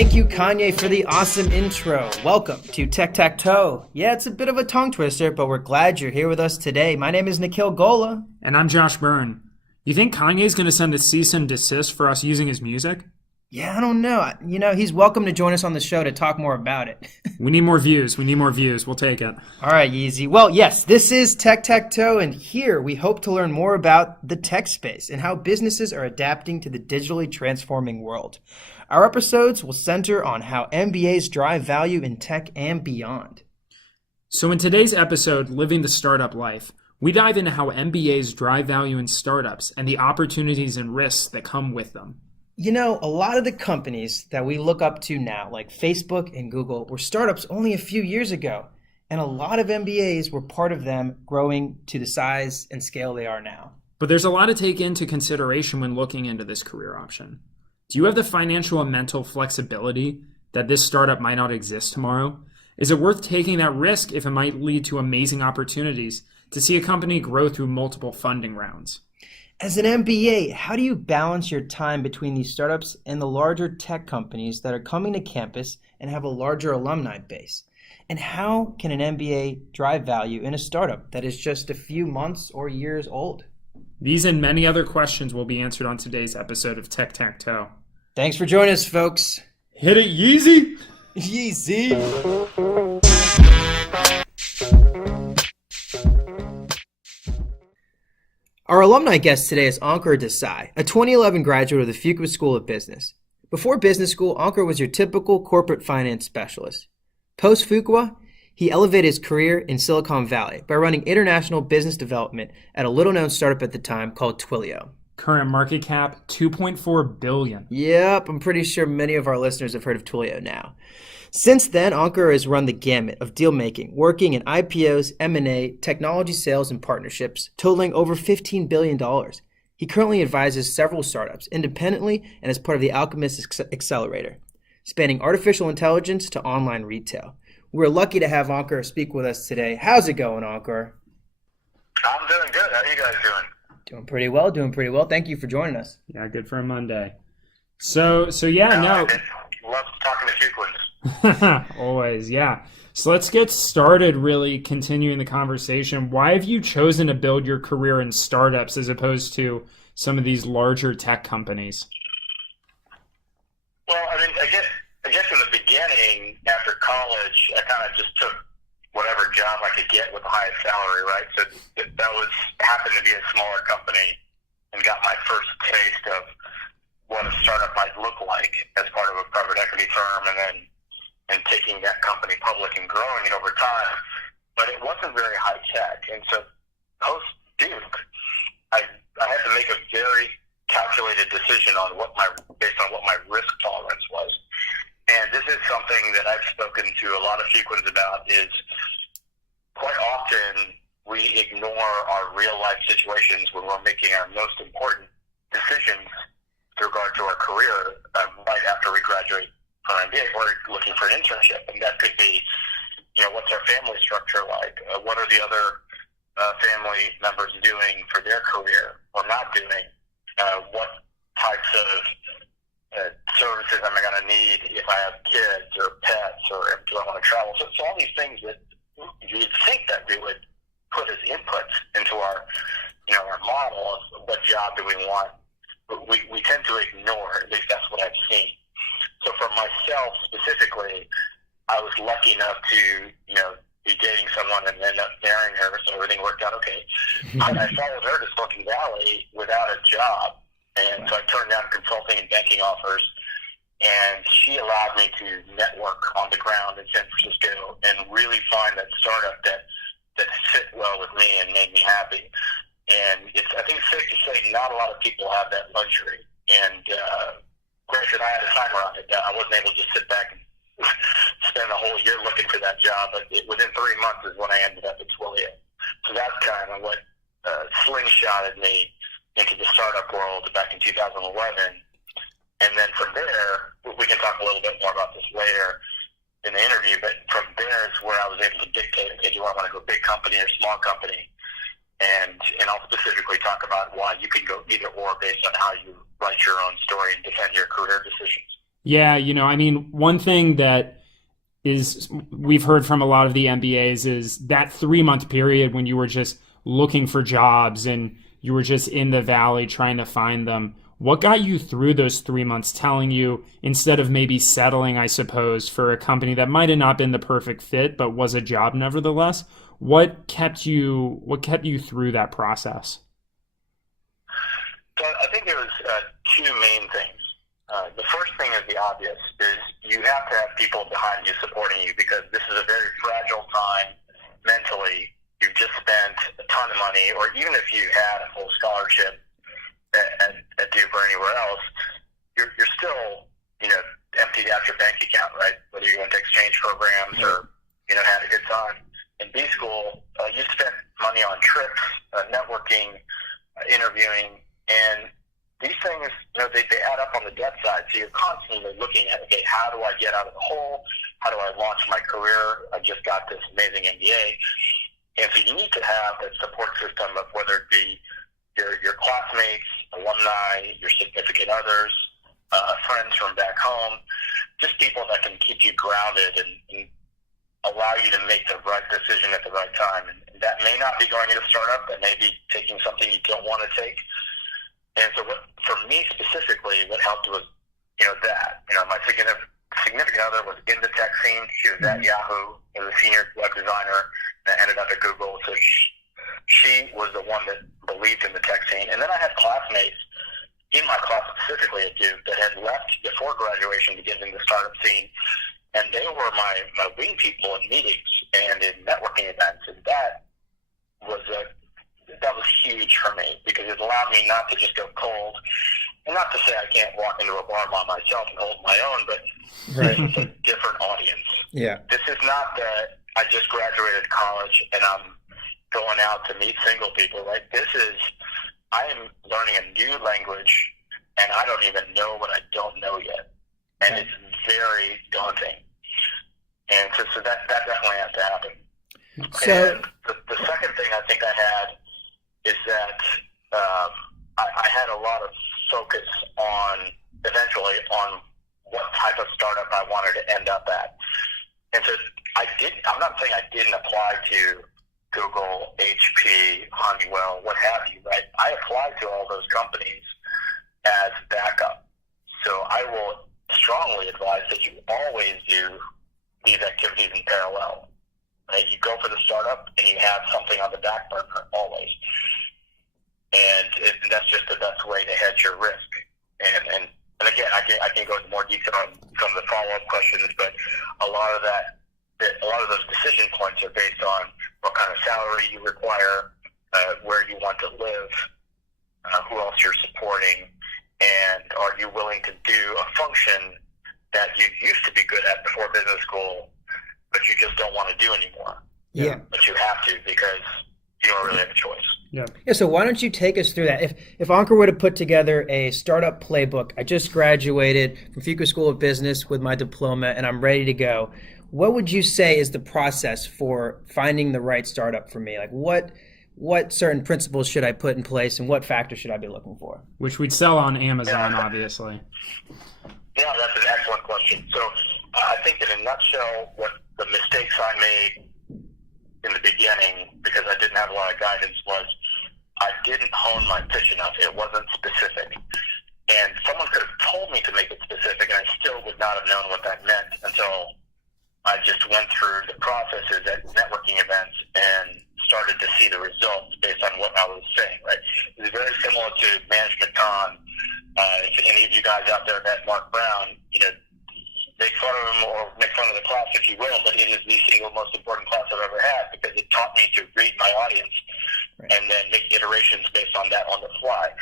Thank you, Kanye, for the awesome intro. Welcome to Tech Tac Toe. Yeah, it's a bit of a tongue twister, but we're glad you're here with us today. My name is Nikhil Gola. And I'm Josh Berne. You think Kanye's going to send a cease and desist for us using his music? Yeah, I don't know. He's welcome to join us on the show to talk more about it. We need more views. We'll take it. All right, Yeezy. Well, yes, this is Tech Tac Toe, and here we hope to learn more about the tech space and how businesses are adapting to the digitally transforming world. Our episodes will center on how MBAs drive value in tech and beyond. So in today's episode, Living the Startup Life, we dive into how MBAs drive value in startups and the opportunities and risks that come with them. You know, a lot of the companies that we look up to now, like Facebook and Google, were startups only a few years ago. And a lot of MBAs were part of them growing to the size and scale they are now. But there's a lot to take into consideration when looking into this career option. Do you have the financial and mental flexibility that this startup might not exist tomorrow? Is it worth taking that risk if it might lead to amazing opportunities to see a company grow through multiple funding rounds? As an MBA, how do you balance your time between these startups and the larger tech companies that are coming to campus and have a larger alumni base? And how can an MBA drive value in a startup that is just a few months or years old? These and many other questions will be answered on today's episode of Tech Tac Toe. Thanks for joining us, folks. Hit it, Yeezy! Yeezy! Our alumni guest today is Ankur Desai, a 2011 graduate of the Fuqua School of Business. Before business school, Ankur was your typical corporate finance specialist. Post Fuqua, he elevated his career in Silicon Valley by running international business development at a little-known startup at the time called Twilio. Current market cap, $2.4 billion. Yep, I'm pretty sure many of our listeners have heard of Twilio now. Since then, Ankur has run the gamut of deal-making, working in IPOs, M&A, technology sales, and partnerships, totaling over $15 billion. He currently advises several startups independently and as part of the Alchemist Accelerator, spanning artificial intelligence to online retail. We're lucky to have Ankur speak with us today. How's it going, Ankur? I'm doing good. How are you guys doing? Doing pretty well. Thank you for joining us. Yeah, good for a Monday. So yeah, no. Love talking to Fuquans. Always, yeah. So let's get started really continuing the conversation. Why have you chosen to build your career in startups as opposed to some of these larger tech companies? Well, I guess in the beginning, after college, I kind of just took whatever job I could get with the highest salary, right? So that happened to be a smaller company and got my first taste of what a startup might look like as part of a private equity firm and taking that company public and growing it over time. But it wasn't very high tech. And so post Duke, I had to make a very calculated decision based on what my risk tolerance was. And this is something that I've spoken to a lot of Fuquans about is quite often we ignore our real life situations when we're making our most important decisions with regard to our career right after we graduate from MBA or looking for an internship. And that could be, what's our family structure like? What are the other family members doing for their career or not doing? What types of services am I going to need if I have kids or pets or do I want to travel? So all these things that you would think that we would put as inputs into our model of what job do we want, we tend to ignore. At least that's what I've seen. So for myself specifically, I was lucky enough to be dating someone and end up marrying her, so everything worked out okay. I followed her to Silicon Valley without a job. And so I turned down consulting and banking offers, and she allowed me to network on the ground in San Francisco and really find that startup that fit well with me and made me happy. And I think it's safe to say not a lot of people have that luxury. And granted, I had a timer on it. I wasn't able to just sit back and spend a whole year looking for that job, but within 3 months is when I ended up at Twilio. So that's kind of what slingshotted me into the startup world back in 2011. And then from there, we can talk a little bit more about this later in the interview, but from there is where I was able to dictate, okay, do I want to go big company or small company? And I'll specifically talk about why you can go either or based on how you write your own story and defend your career decisions. Yeah, I mean, one thing that is we've heard from a lot of the MBAs is that 3 month period when you were just looking for jobs and you were just in the valley trying to find them. What got you through those 3 months, telling you instead of maybe settling, I suppose, for a company that might have not been the perfect fit but was a job nevertheless? What kept you through that process? So I think there was two main things. The first thing is the obvious, is you have to have people behind you supporting you because this is a very fragile time mentally. You've just spent a ton of money, or even if you had a full scholarship at Duke or anywhere else, you're still, emptied out your bank account, right? Whether you're going to exchange programs or, had a good time. In B school, you spent money on trips, networking, interviewing, and these things, they add up on the debt side. So you're constantly looking at, okay, how do I get out of the hole? How do I launch my career? I just got this amazing MBA. And so you need to have that support system of whether it be your classmates, alumni, your significant others, friends from back home, just people that can keep you grounded and allow you to make the right decision at the right time. And that may not be going into a startup. That may be taking something you don't want to take. And so for me specifically, what helped was, that. My significant other was in the tech scene. She was at Yahoo, was a senior web designer, and ended up at Google. So she was the one that believed in the tech scene. And then I had classmates in my class specifically at Duke that had left before graduation to get into the startup scene. And they were my wing people in meetings and in networking events. And that was huge for me because it allowed me not to just go cold. And not to say I can't walk into a bar by myself and hold my own, but this is a different audience. Yeah. This is not that I just graduated college and I'm going out to meet single people, right? I am learning a new language and I don't even know what I don't know yet. And it's very daunting. And so that definitely has to happen. So, and the second thing I think I had is that I had a lot of focus eventually on what type of startup I wanted to end up at. And so I'm not saying I didn't apply to Google, HP, Honeywell, what have you, right? I applied to all those companies as backup. So I will strongly advise that you always do these activities in parallel. Right? You go for the startup and you have something on the back burner always. And that's just the best way to hedge your risk. And again, I can go into more detail on some of the follow-up questions, but a lot of those decision points are based on what kind of salary you require, where you want to live, who else you're supporting, and are you willing to do a function that you used to be good at before business school, but you just don't want to do anymore. Yeah. But you have to because you don't really have a choice. Yeah. Yeah, so why don't you take us through that? If Ankur were to put together a startup playbook, I just graduated from Fuqua School of Business with my diploma and I'm ready to go, what would you say is the process for finding the right startup for me? Like what certain principles should I put in place and what factors should I be looking for? Which we'd sell on Amazon, obviously. Yeah, that's an excellent question. So I think in a nutshell, what the mistakes I made in the beginning, because I didn't have a lot of guidance, was I didn't hone my pitch enough. It wasn't specific. And someone could have told me to make it specific, and I still would not have known what that meant until I just went through the processes at networking events and started to see the results based on what I was saying, right? It's very similar to Management Con. If any of you guys out there met Mark Brown, make fun of him or make fun of the class, if you will, but it is the single most important class I've ever had because it taught me to read my audience and then make iterations based on that on the fly.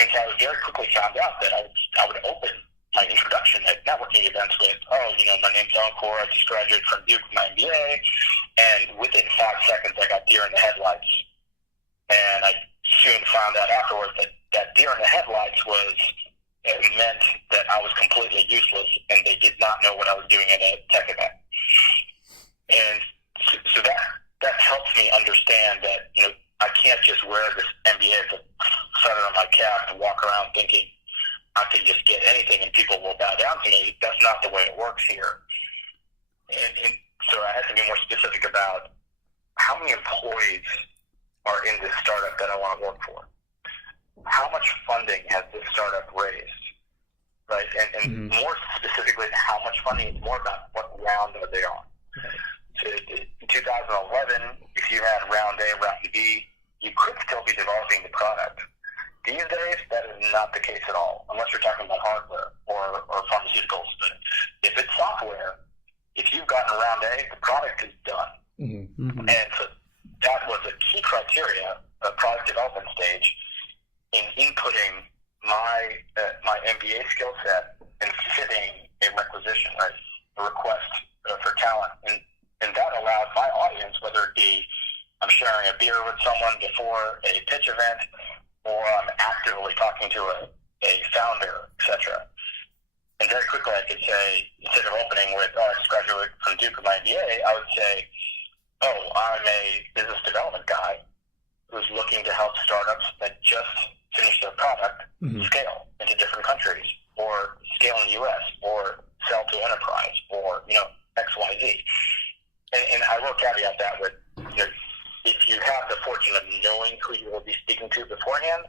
And so I very quickly found out that I would open my introduction at networking events with, my name's Ankur, I just graduated from Duke with my MBA, and within 5 seconds I got deer in the headlights. And I soon found out afterwards that deer in the headlights meant that I was completely useless and they did not know what I was doing at a tech event. And so that helps me understand that, I can't just wear this MBA as a feather on my cap and walk around thinking I can just get anything and people will bow down to me. That's not the way it works here. And so I had to be more specific about how many employees are in this startup that I want to work for. How much funding has this startup raised? Right? And more specifically, how much funding is more about what round are they on. So in 2011, if you had round A, round B, you could still be developing the product. These days, that is not the case at all, unless you're talking about hardware or pharmaceuticals. But if it's software, if you've gotten around A, the product is done. And so that was a key criteria of product development stage in inputting my MBA skill set and fitting a requisition, right, a request for talent. And that allowed my audience, whether it be I'm sharing a beer with someone before a pitch event, or I'm actively talking to a founder, etc. And very quickly I could say, instead of opening with, I just graduated from Duke with my MBA, I would say, I'm a business development guy who's looking to help startups that just finish their product scale into different countries, or scale in the U.S., or sell to enterprise, or, X, Y, Z. And I will caveat that with, if you have the fortune of knowing who you will be speaking to beforehand,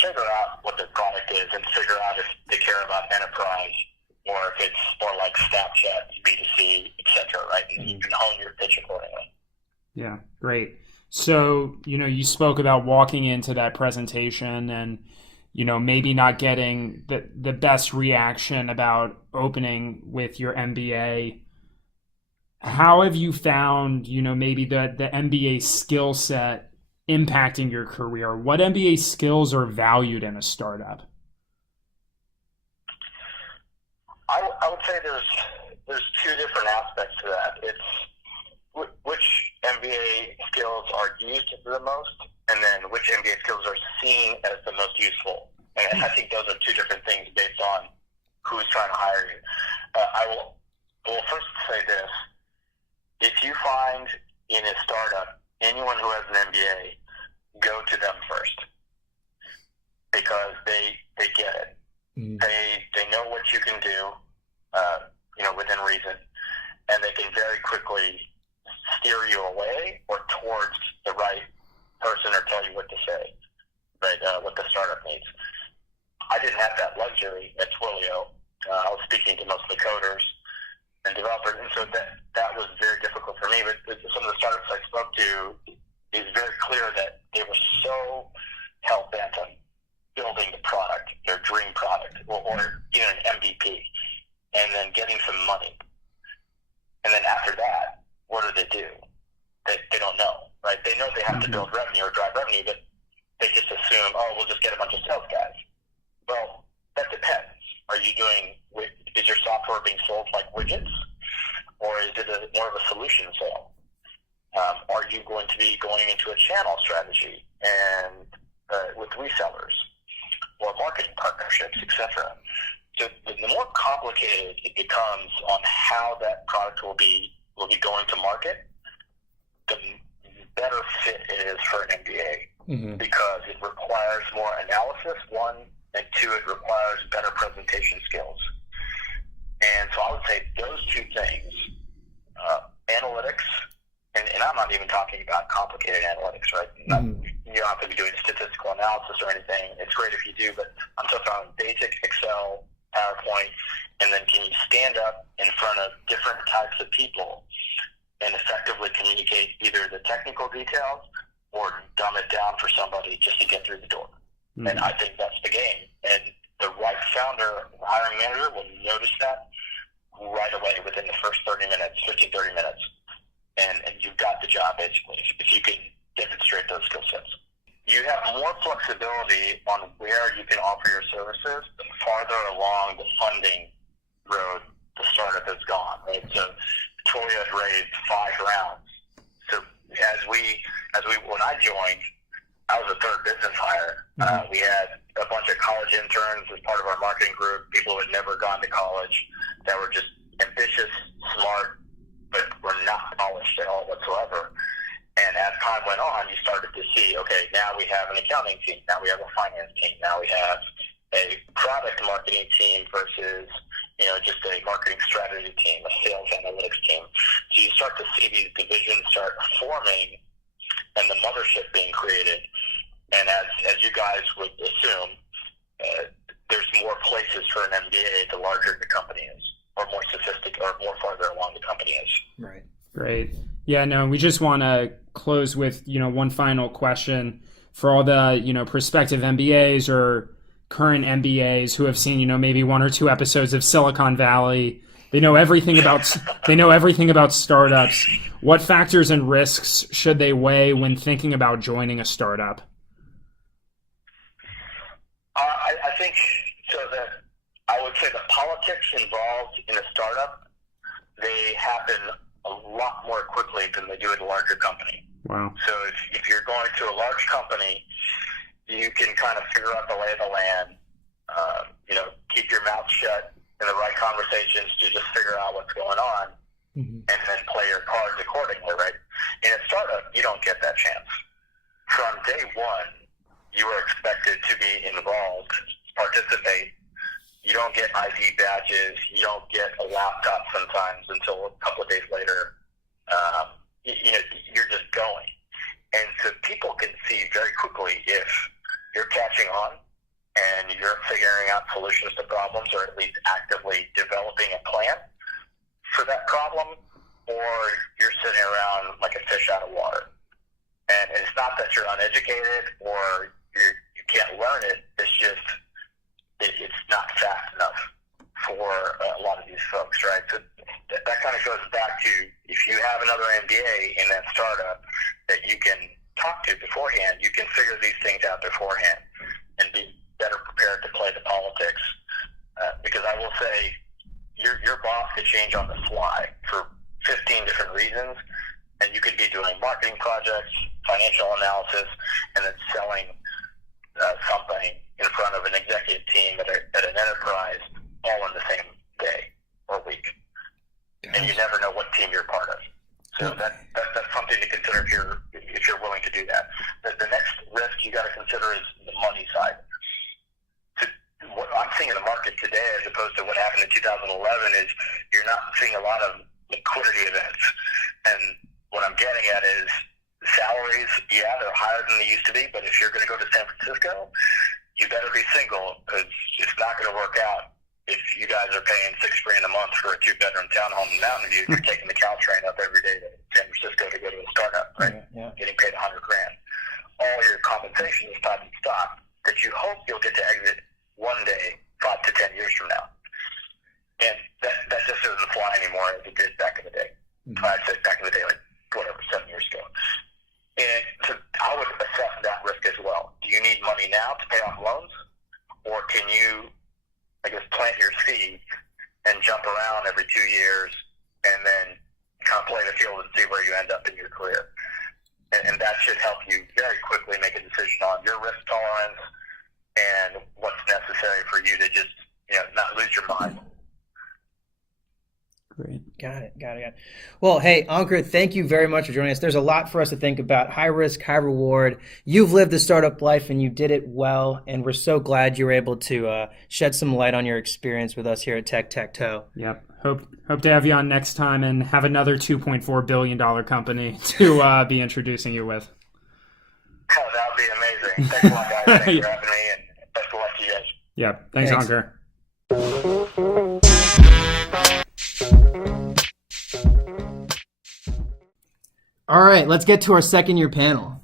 figure out what their product is and figure out if they care about enterprise or if it's more like Snapchat, B2C, etc., right? And you can hone your pitch accordingly. Yeah, great. So, you spoke about walking into that presentation and, maybe not getting the best reaction about opening with your MBA. How have you found, maybe the MBA skill set impacting your career? What MBA skills are valued in a startup? I would say there's two different aspects to that. It's which MBA skills are used the most, and then which MBA skills are seen as the most useful. And I think those are two different things based on who's trying to hire you. I will first say this. If you find in a startup anyone who has an MBA, go to them first, because they get it. They know what you can do, within reason, and they can very quickly steer you away or towards the right person or tell you what to say, right? What the startup needs. I didn't have that luxury at Twilio. I was speaking to most of the coders and developers, and so that was very difficult for me. But some of the startups I spoke to, it was very clear that they were so hell-bent on building the product, their dream product, or an MVP, and then getting some money. And then after that, what do? They don't know, right? They know they have to build revenue or drive revenue, but they just assume, we'll just get a bunch of sales guys. Well, that depends. Is your software being sold like widgets, or is it more of a solution sale? Are you going to be going into a channel strategy and with resellers or marketing partnerships, etc.? So the more complicated it becomes on how that product will be going to market, the better fit it is for an MBA, because it requires more analysis, one, and two, it requires better presentation skills. And so I would say those two things, analytics, and I'm not even talking about complicated analytics, right? You don't have to be doing statistical analysis or anything. It's great if you do, but I'm talking about basic Excel, PowerPoint, and then can you stand up in front of different types of people and effectively communicate either the technical details or dumb it down for somebody just to get through the door. And I think that's the game. And the right founder, hiring manager, will notice that right away within the first 30 minutes. And you've got the job, basically, if you can demonstrate those skill sets. You have more flexibility on where you can offer your services the farther along the funding road the startup has gone, right? So Twilio had raised 5 rounds. So when I joined, I was a third business hire. We had a bunch of college interns as part of our marketing group, people who had never gone to college, that were just ambitious, smart, but were not polished at all whatsoever. And as time went on, you started to see, okay, now we have an accounting team, now we have a finance team, now we have a product marketing team versus, just a marketing strategy team, a sales analytics team. So you start to see these divisions start forming and the mothership being created. And as you guys would assume, there's more places for an MBA the larger the company is, or more sophisticated, or more farther along the company is. Right. Great. Yeah, no, we just want to close with, one final question for all the, prospective MBAs or current MBAs who have seen, maybe one or two episodes of Silicon Valley. They know everything about startups. What factors and risks should they weigh when thinking about joining a startup? I think so that I would say the politics involved in a startup, they happen a lot more quickly than they do at a larger company. Wow. So if you're going to a large company, you can kind of figure out the lay of the land, keep your mouth shut in the right conversations to just figure out what's going on, and then play your cards accordingly, right? In a startup, you don't get that chance. From day one, you are expected to be involved, participate. You don't get ID badges. You don't get a laptop sometimes until a couple of days later. You're just going. And so people can see very quickly if you're catching on and you're figuring out solutions to problems, or at least actively developing a plan for that problem, or you're sitting around like a fish out of water. And it's not that you're uneducated or you can't learn it. It's just it's not fast enough for a lot of these folks, right? So that kind of goes back to, if you have another MBA in that startup that you can talk to beforehand, you can figure these things out beforehand and be better prepared to play the politics. Because I will say, your boss could change on the fly for 15 different reasons, and you could be doing marketing projects, financial analysis, and then selling something in front of an executive team at an enterprise all in the same day or week. And you never know what team you're part of. So that's something to consider if you're willing to do that. The next risk you got to consider is the money side. So what I'm seeing in the market today, as opposed to what happened in 2011, is you're not seeing a lot of liquidity events. And what I'm getting at is salaries, they're higher than they used to be, but if you're going to go to San Francisco, you better be single, because it's not going to work out. If you guys are paying $6,000 a month for a 2-bedroom townhome in Mountain View, you're taking the Caltrain up every day to San Francisco to go to a startup, right? Yeah. Getting paid $100,000. All your compensation is tied in stock that you hope you'll get to exit one day, 5 to 10 years from now. And that just doesn't fly anymore as it did back in the day. I said back in the day, like 7 years ago. And so I would assess that risk as well. Do you need money now to pay off loans? Or can you, plant your seed and jump around every 2 years and then kind of play the field and see where you end up in your career? And that should help you very quickly make a decision on your risk tolerance and what's necessary for you to just, not lose your mind. Great. Got it. Well, hey, Ankur, thank you very much for joining us. There's a lot for us to think about. High risk, high reward. You've lived the startup life and you did it well. And we're so glad you were able to shed some light on your experience with us here at Tech Toe. Yep. Hope to have you on next time and have another $2.4 billion company to be introducing you with. Oh, that would be amazing. Thanks a lot, guys. Thanks for having me, and best of luck to you guys. Yeah. Thanks. Ankur. All right, let's get to our second year panel.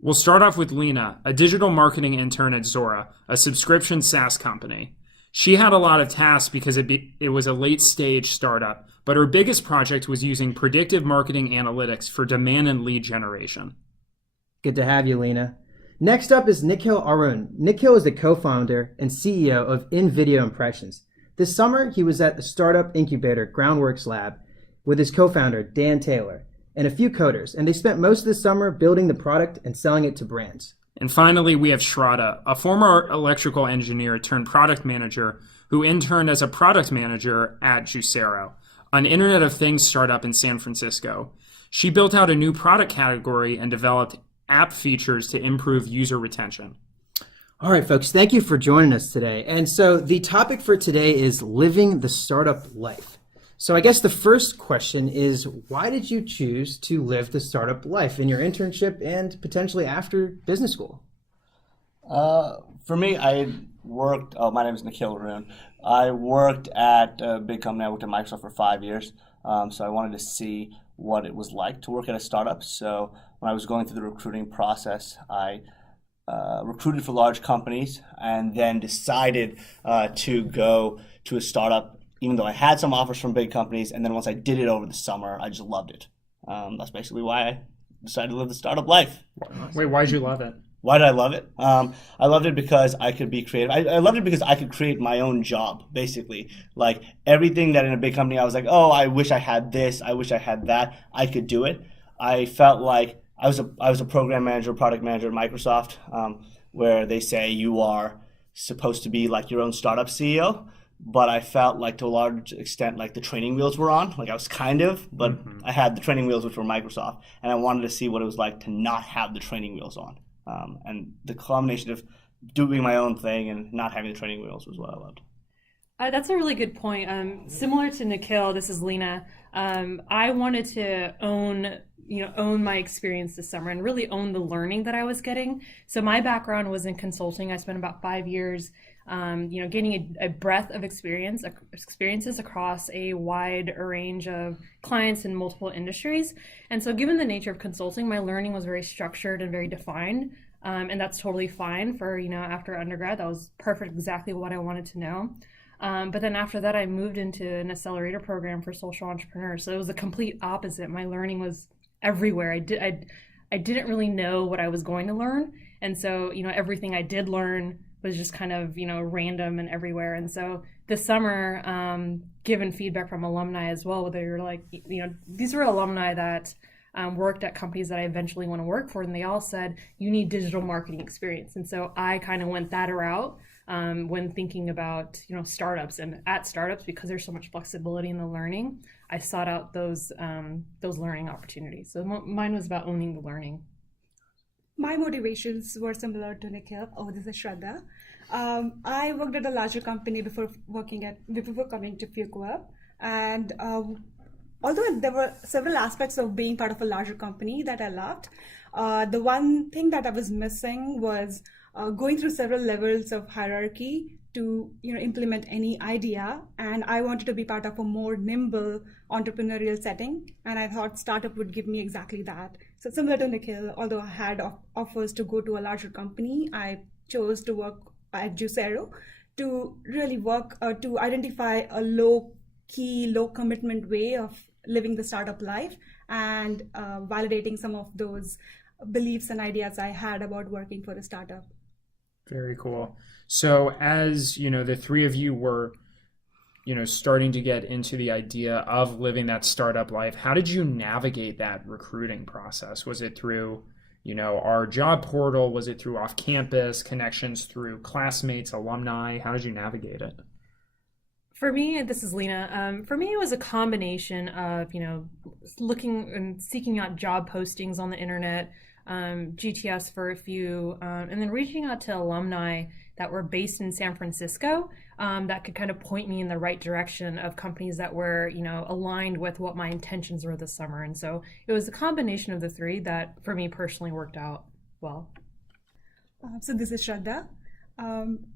We'll start off with Leena, a digital marketing intern at Zuora, a subscription SaaS company. She had a lot of tasks because it was a late stage startup, but her biggest project was using predictive marketing analytics for demand and lead generation. Good to have you, Leena. Next up is Nikhil Arun. Nikhil is the co-founder and CEO of InVideo Impressions. This summer, he was at the startup incubator Groundworks Lab with his co-founder, Dan Taylor, and a few coders, and they spent most of the summer building the product and selling it to brands. And finally, we have Shradda, a former electrical engineer turned product manager who interned as a product manager at Juicero, an Internet of Things startup in San Francisco. She built out a new product category and developed app features to improve user retention. All right, folks, thank you for joining us today. And so the topic for today is living the startup life. So I guess the first question is, why did you choose to live the startup life in your internship and potentially after business school? For me, I worked, my name is Nikhil, Arun. I worked at a big company. I worked at Microsoft for 5 years. So I wanted to see what it was like to work at a startup. So when I was going through the recruiting process, I recruited for large companies and then decided to go to a startup, even though I had some offers from big companies. And then once I did it over the summer, I just loved it. That's basically why I decided to live the startup life. Wait, why'd you love it? Why did I love it? I loved it because I could be creative. I loved it because I could create my own job, basically. Like everything that in a big company, I was like, oh, I wish I had this. I wish I had that. I could do it. I felt like I was a program manager, product manager at Microsoft, where they say you are supposed to be like your own startup CEO. But I felt like to a large extent, like the training wheels were on. Like I was kind of, but I had the training wheels, which were Microsoft. And I wanted to see what it was like to not have the training wheels on. And the combination of doing my own thing and not having the training wheels was what I loved. That's a really good point. Similar to Nikhil, this is Leena. I wanted to own my experience this summer and really own the learning that I was getting. So my background was in consulting. I spent about 5 years, gaining a breadth of experiences across a wide range of clients in multiple industries. And so given the nature of consulting, my learning was very structured and very defined. And that's totally fine for, after undergrad. That was perfect, exactly what I wanted to know. But then after that, I moved into an accelerator program for social entrepreneurs. So it was the complete opposite. My learning was everywhere. I didn't really know what I was going to learn. And so, everything I did learn was just kind of, random and everywhere. And so this summer, given feedback from alumni as well, they were like, these were alumni that worked at companies that I eventually want to work for. And they all said, you need digital marketing experience. And so I kind of went that route when thinking about, startups. And at startups, because there's so much flexibility in the learning, I sought out those learning opportunities. So mine was about owning the learning. My motivations were similar to Nikhil. Oh, this is Shradda. I worked at a larger company before coming to Fuqua. And although there were several aspects of being part of a larger company that I loved, the one thing that I was missing was going through several levels of hierarchy to implement any idea. And I wanted to be part of a more nimble entrepreneurial setting. And I thought startup would give me exactly that. So similar to Nikhil, although I had offers to go to a larger company, I chose to work at Juicero to really work to identify a low-key, low-commitment way of living the startup life and validating some of those beliefs and ideas I had about working for a startup. Very cool. So as, the three of you were, starting to get into the idea of living that startup life, how did you navigate that recruiting process? Was it through, our job portal? Was it through off-campus connections through classmates, alumni? How did you navigate it? For me, this is Leena. For me, it was a combination of, looking and seeking out job postings on the internet, GTS for a few, and then reaching out to alumni that were based in San Francisco that could kind of point me in the right direction of companies that were, aligned with what my intentions were this summer. And so it was a combination of the three that, for me personally, worked out well. So this is Shradda.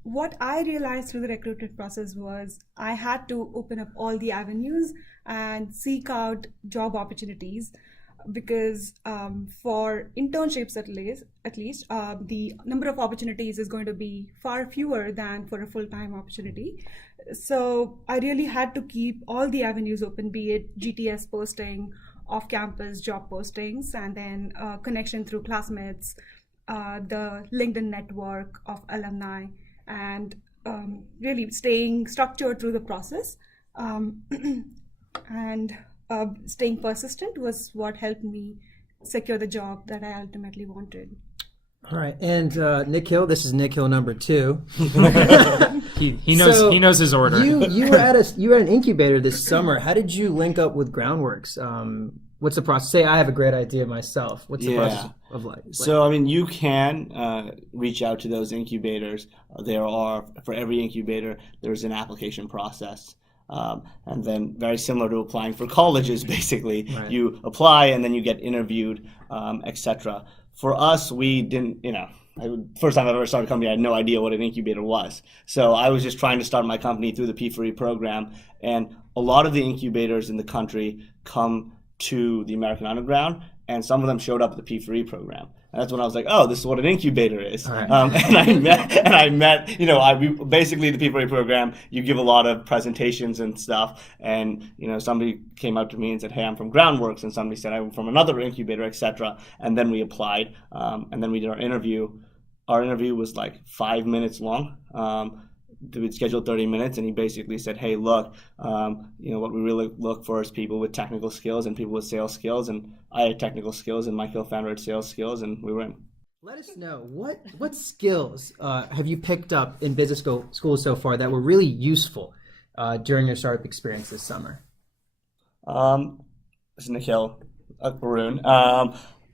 What I realized through the recruitment process was I had to open up all the avenues and seek out job opportunities because for internships at least, the number of opportunities is going to be far fewer than for a full-time opportunity. So I really had to keep all the avenues open, be it GTS posting, off-campus job postings, and then connection through classmates, the LinkedIn network of alumni, and really staying structured through the process. And staying persistent was what helped me secure the job that I ultimately wanted. All right, and Nikhil, this is Nikhil number 2. he knows his order. You were at an incubator this summer. How did you link up with Groundworks? What's the process? Say I have a great idea myself. What's the process of like? So, I mean, you can reach out to those incubators. There are, for every incubator, there's an application process. And then very similar to applying for colleges, basically. Right. You apply and then you get interviewed, etc. For us, we didn't, first time I've ever started a company, I had no idea what an incubator was. So I was just trying to start my company through the P4E program. And a lot of the incubators in the country come to the American Underground, and some of them showed up at the P4E program. And that's when I was like, oh, this is what an incubator is. Right. And I met, basically the P4E program, you give a lot of presentations and stuff. And, somebody came up to me and said, hey, I'm from Groundworks. And somebody said, I'm from another incubator, etc. And then we applied. And then we did our interview. Our interview was like 5 minutes long. We'd scheduled 30 minutes, and he basically said, hey, look, what we really look for is people with technical skills and people with sales skills. And I had technical skills, and my co-founder had sales skills, and we were in. Let us know, what skills have you picked up in business school so far that were really useful during your startup experience this summer? This is Nikhil, Arun.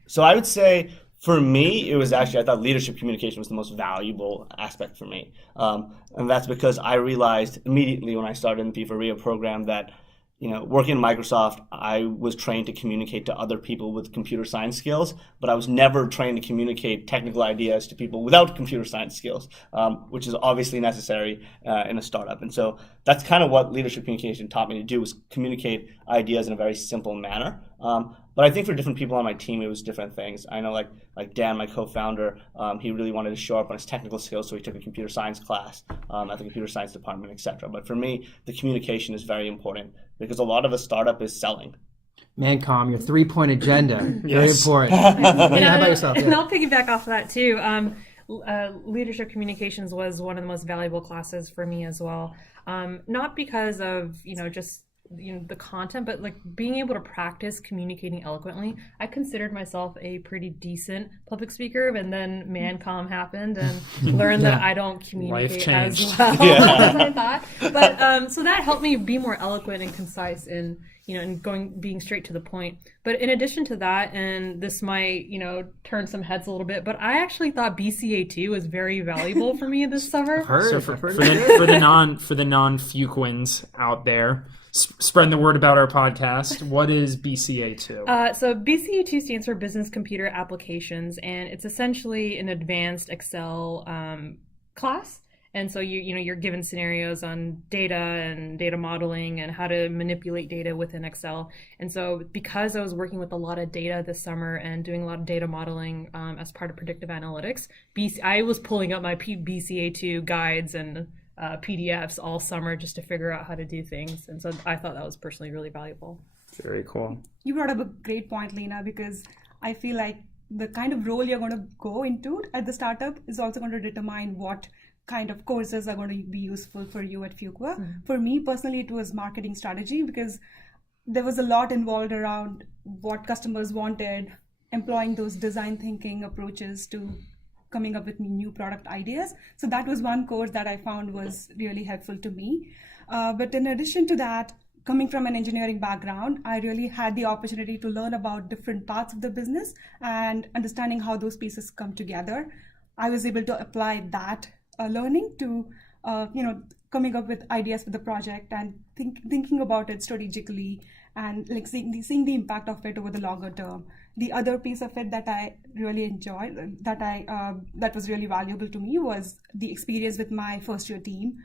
So I would say, for me, it was actually, I thought leadership communication was the most valuable aspect for me. And that's because I realized immediately when I started in the P4E program that, working in Microsoft, I was trained to communicate to other people with computer science skills, but I was never trained to communicate technical ideas to people without computer science skills, which is obviously necessary in a startup. And so that's kind of what leadership communication taught me to do, was communicate ideas in a very simple manner. But I think for different people on my team, it was different things. I know like Dan, my co-founder, he really wanted to show up on his technical skills, so he took a computer science class at the computer science department, etc. But for me, the communication is very important because a lot of a startup is selling. Mancom, your 3-point agenda, very Yes. important. Leena, how about yourself? And I'll piggyback off of that too. Leadership communications was one of the most valuable classes for me as well. Not because of just the content, but like being able to practice communicating eloquently. I considered myself a pretty decent public speaker, and then Mancom happened and learned that I don't communicate as well as I thought. But so that helped me be more eloquent and concise and being straight to the point. But in addition to that, and this might turn some heads a little bit, but I actually thought BCA2 was very valuable for me this summer. So for the non-Fuquans out there, spreading the word about our podcast, what is BCA2? So BCA2 stands for Business Computer Applications, and it's essentially an advanced Excel class. And so you're given scenarios on data and data modeling and how to manipulate data within Excel. And so because I was working with a lot of data this summer and doing a lot of data modeling as part of predictive analytics, I was pulling up my BCA2 guides and PDFs all summer just to figure out how to do things. And so I thought that was personally really valuable. Very cool. You brought up a great point, Leena, because I feel like the kind of role you're going to go into at the startup is also going to determine what kind of courses are going to be useful for you at Fuqua. Mm-hmm. For me personally, it was marketing strategy, because there was a lot involved around what customers wanted, employing those design thinking approaches to coming up with new product ideas. So that was one course that I found was really helpful to me. But in addition to that, coming from an engineering background, I really had the opportunity to learn about different parts of the business and understanding how those pieces come together. I was able to apply that learning to coming up with ideas for the project and thinking about it strategically and like seeing the impact of it over the longer term. The other piece of it that I really enjoyed, that was really valuable to me, was the experience with my first year team.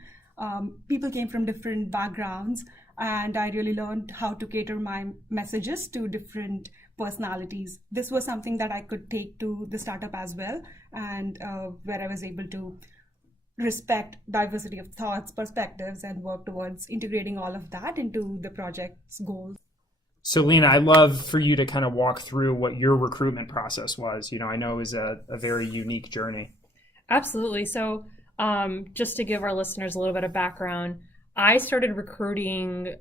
People came from different backgrounds, and I really learned how to cater my messages to different personalities. This was something that I could take to the startup as well, and where I was able to respect diversity of thoughts, perspectives, and work towards integrating all of that into the project's goals. So Leena, I'd love for you to kind of walk through what your recruitment process was. I know it was a very unique journey. Absolutely. So just to give our listeners a little bit of background, I started recruiting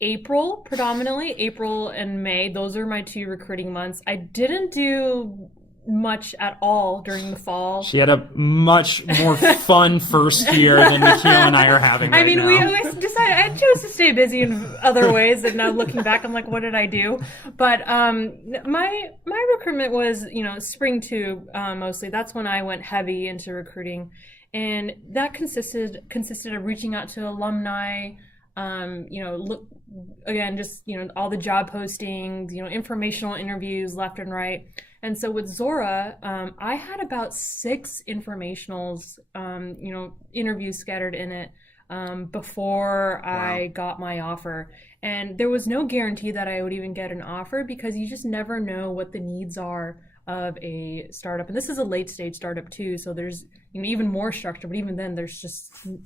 predominantly April and May. Those are my 2 recruiting months. I didn't do much at all during the fall. She had a much more fun first year than Nikhil and I are having right now. I decided I chose to stay busy in other ways, and now looking back, I'm like, what did I do? But my recruitment was, spring 2 mostly. That's when I went heavy into recruiting, and that consisted of reaching out to alumni. Look again, just all the job postings, informational interviews left and right. And so with Zuora, I had about 6 informationals, interviews scattered in it before I got my offer. And there was no guarantee that I would even get an offer, because you just never know what the needs are of a startup. And this is a late stage startup too, so there's even more structure, but even then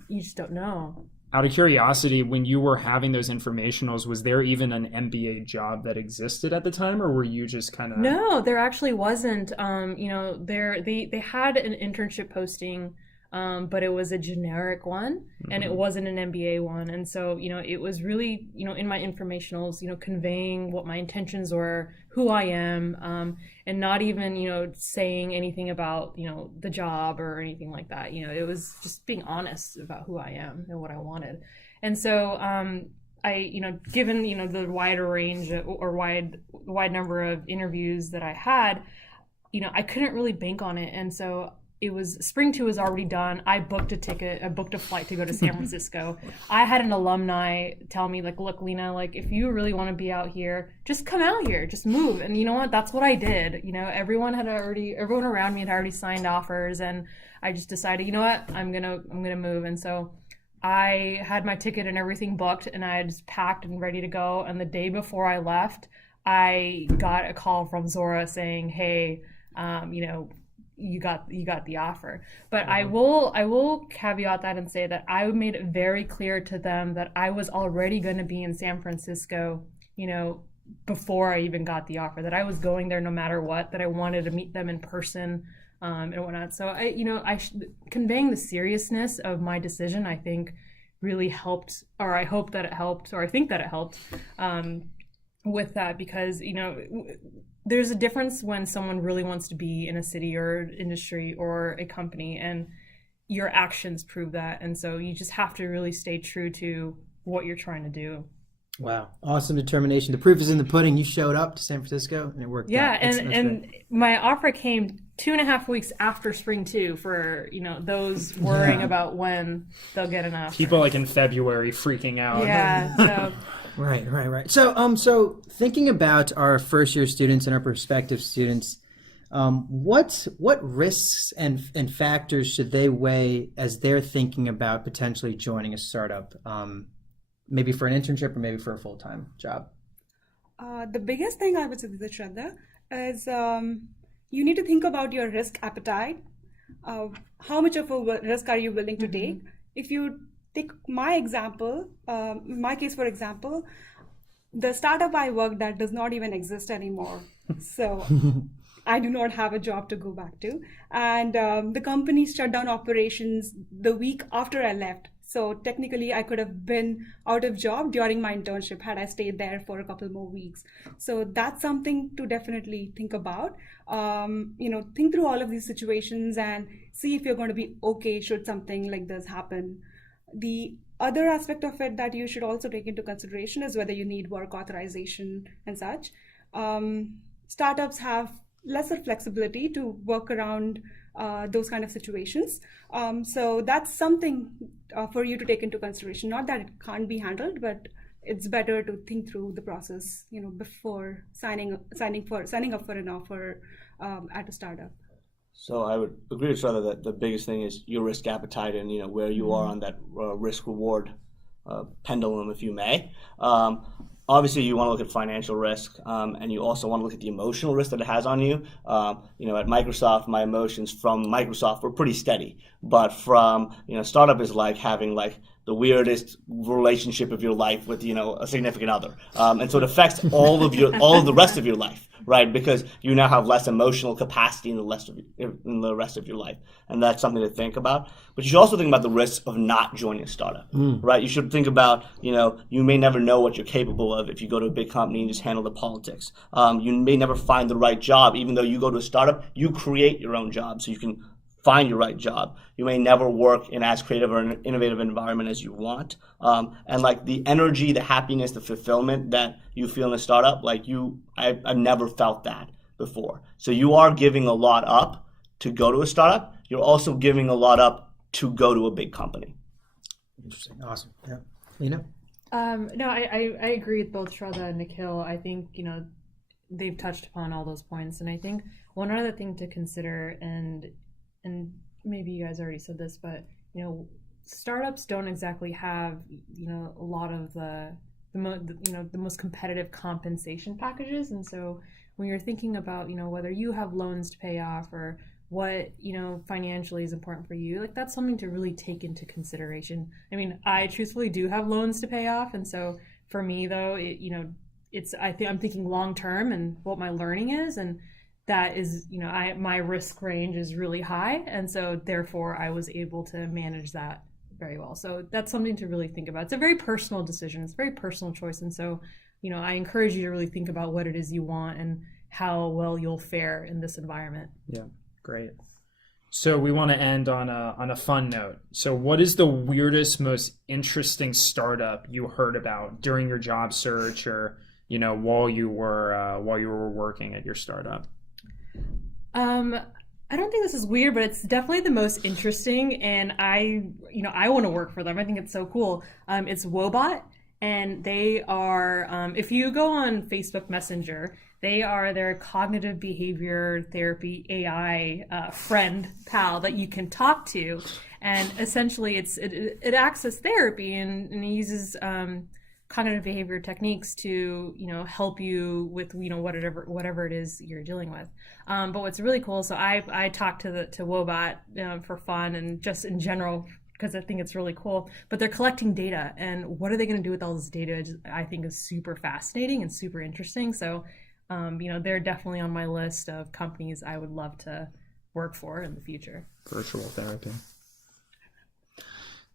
you just don't know. Out of curiosity, when you were having those informationals, was there even an MBA job that existed at the time, or were you just kind of... No, there actually wasn't. They had an internship posting, but it was a generic one, and it wasn't an MBA one. And so, it was really, in my informationals, conveying what my intentions were, who I am, and not even, saying anything about, the job or anything like that. It was just being honest about who I am and what I wanted. And so, given, the wider range or wide number of interviews that I had, I couldn't really bank on it. And so spring 2 was already done. I booked a flight to go to San Francisco. I had an alumni tell me, look, Leena, if you really want to be out here, just come out here, just move. And you know what? That's what I did. Everyone around me had already signed offers, and I just decided, you know what? I'm gonna move. And so I had my ticket and everything booked, and I had just packed and ready to go. And the day before I left, I got a call from Zuora saying, hey, you got the offer. But I will caveat that and say that I made it very clear to them that I was already going to be in San Francisco, before I even got the offer, that I was going there no matter what, that I wanted to meet them in person, and whatnot. So conveying the seriousness of my decision, I think really helped, or I hope that it helped, or I think that it helped, with that, because there's a difference when someone really wants to be in a city or industry or a company, and your actions prove that. And so you just have to really stay true to what you're trying to do. Wow. Awesome determination. The proof is in the pudding. You showed up to San Francisco and it worked out. Yeah. That's and my offer came 2.5 weeks after spring 2 for, those worrying about when they'll get an offer. People in February freaking out. Yeah. So. Right. So thinking about our first year students and our prospective students, what risks and factors should they weigh as they're thinking about potentially joining a startup, maybe for an internship or maybe for a full-time job? The biggest thing I would say to Shradda is you need to think about your risk appetite. How much of a risk are you willing to take? If you take my case for example, the startup I worked at does not even exist anymore. So I do not have a job to go back to. And the company shut down operations the week after I left. So technically I could have been out of job during my internship had I stayed there for a couple more weeks. So that's something to definitely think about. Think through all of these situations and see if you're going to be okay should something like this happen. The other aspect of it that you should also take into consideration is whether you need work authorization and such. Startups have lesser flexibility to work around those kind of situations. So that's something for you to take into consideration. Not that it can't be handled, but it's better to think through the process, before signing up for an offer at a startup. So I would agree with Shradda that the biggest thing is your risk appetite and where you are on that risk-reward pendulum, if you may. Obviously, you want to look at financial risk, and you also want to look at the emotional risk that it has on you. At Microsoft, my emotions from Microsoft were pretty steady, but from startup is like having the weirdest relationship of your life with, a significant other. And so it affects all of the rest of your life, right? Because you now have less emotional capacity in the rest of your life. And that's something to think about. But you should also think about the risks of not joining a startup, right? You should think about, you may never know what you're capable of if you go to a big company and just handle the politics. You may never find the right job. Even though you go to a startup, you create your own job so you can find your right job. You may never work in as creative or an innovative environment as you want. And like the energy, the happiness, the fulfillment that you feel in a startup, I've never felt that before. So you are giving a lot up to go to a startup. You're also giving a lot up to go to a big company. Interesting. Awesome. Yeah. Leena? No, I agree with both Shradda and Nikhil. I think, they've touched upon all those points. And I think one other thing to consider, and maybe you guys already said this, but startups don't exactly have a lot of the most competitive compensation packages, and so when you're thinking about whether you have loans to pay off or what financially is important for you, that's something to really take into consideration. I mean, I truthfully do have loans to pay off, and so for me though, I'm thinking long term and what my learning is, and that is, my risk range is really high. And so therefore I was able to manage that very well. So that's something to really think about. It's a very personal decision. It's a very personal choice. And so, I encourage you to really think about what it is you want and how well you'll fare in this environment. Yeah, great. So we want to end on a fun note. So what is the weirdest, most interesting startup you heard about during your job search or, while you were working at your startup? I don't think this is weird, but it's definitely the most interesting, and I want to work for them. I think it's so cool. It's Wobot, and they are, if you go on Facebook Messenger, they are their cognitive behavior therapy AI pal that you can talk to, and essentially it acts as therapy and it uses cognitive behavior techniques to help you with whatever it is you're dealing with. But what's really cool, so I talked to Wobot for fun and just in general because I think it's really cool. But they're collecting data, and what are they going to do with all this data? I think is super fascinating and super interesting. So they're definitely on my list of companies I would love to work for in the future. Virtual therapy.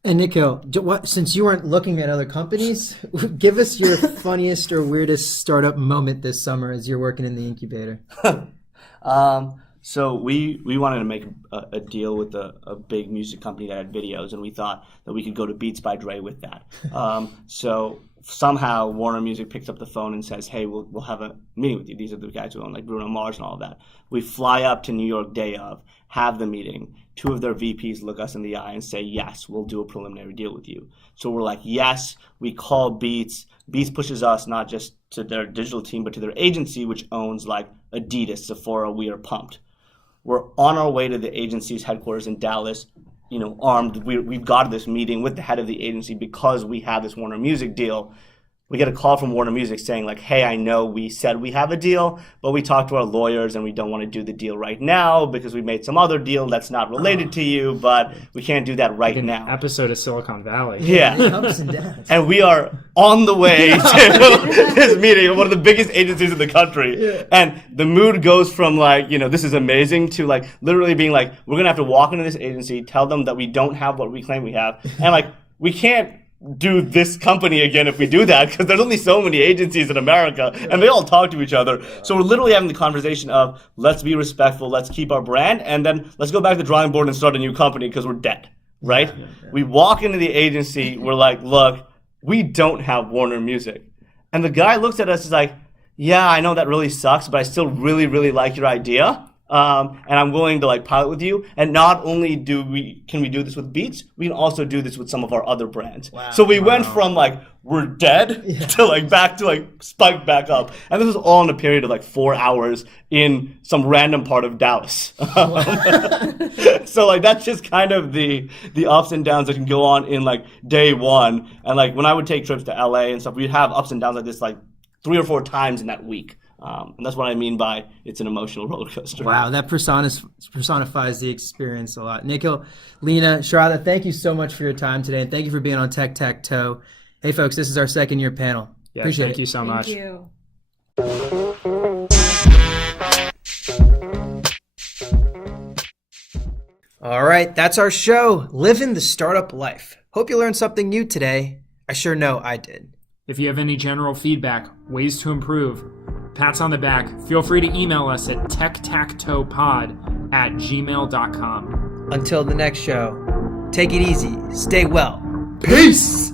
And Nikhil, since you weren't looking at other companies, give us your funniest or weirdest startup moment this summer as you're working in the incubator. So we wanted to make a deal with a big music company that had videos, and we thought that we could go to Beats by Dre with that. So somehow Warner Music picks up the phone and says, hey, we'll have a meeting with you. These are the guys who own like Bruno Mars and all of that. We fly up to New York day of, have the meeting. Two of their VPs look us in the eye and say, yes, we'll do a preliminary deal with you. So we're like, yes, we call Beats. Beats pushes us not just to their digital team, but to their agency, which owns like Adidas, Sephora. We are pumped. We're on our way to the agency's headquarters in Dallas, armed. We've got this meeting with the head of the agency because we have this Warner Music deal. We get a call from Warner Music saying like, hey, I know we said we have a deal, but we talked to our lawyers and we don't want to do the deal right now because we made some other deal that's not related to you, but we can't do that right now. Episode of Silicon Valley. Yeah. Ups and downs. And we are on the way to this meeting of one of the biggest agencies in the country. Yeah. And the mood goes from like, this is amazing to like literally being like, we're going to have to walk into this agency, tell them that we don't have what we claim we have. And like, we can't do this company again if we do that because there's only so many agencies in America and they all talk to each other. So we're literally having the conversation of let's be respectful, let's keep our brand, and then let's go back to the drawing board and start a new company because we're dead, right? Yeah. We walk into the agency, we're like, look, we don't have Warner Music. And the guy looks at us and is like, yeah, I know that really sucks, but I still really, really like your idea. And I'm willing to like pilot with you. And not only can we do this with Beats, we can also do this with some of our other brands. Wow. So we went from like we're dead to like back to like spike back up. And this was all in a period of like 4 hours in some random part of Dallas. So like that's just kind of the ups and downs that can go on in like day one. And like when I would take trips to LA and stuff, we'd have ups and downs like this like 3 or 4 times in that week. And that's what I mean by it's an emotional roller coaster. Wow, that personifies the experience a lot. Nikhil, Leena, Shradda, thank you so much for your time today, and thank you for being on Tech Tac Toe. Hey, folks, this is our second year panel. Yeah, Appreciate thank it. you so much. Thank you. All right, that's our show, Living the Startup Life. Hope you learned something new today. I sure know I did. If you have any general feedback, ways to improve, pats on the back, feel free to email us at techtactoepod@gmail.com. Until the next show, take it easy, stay well. Peace!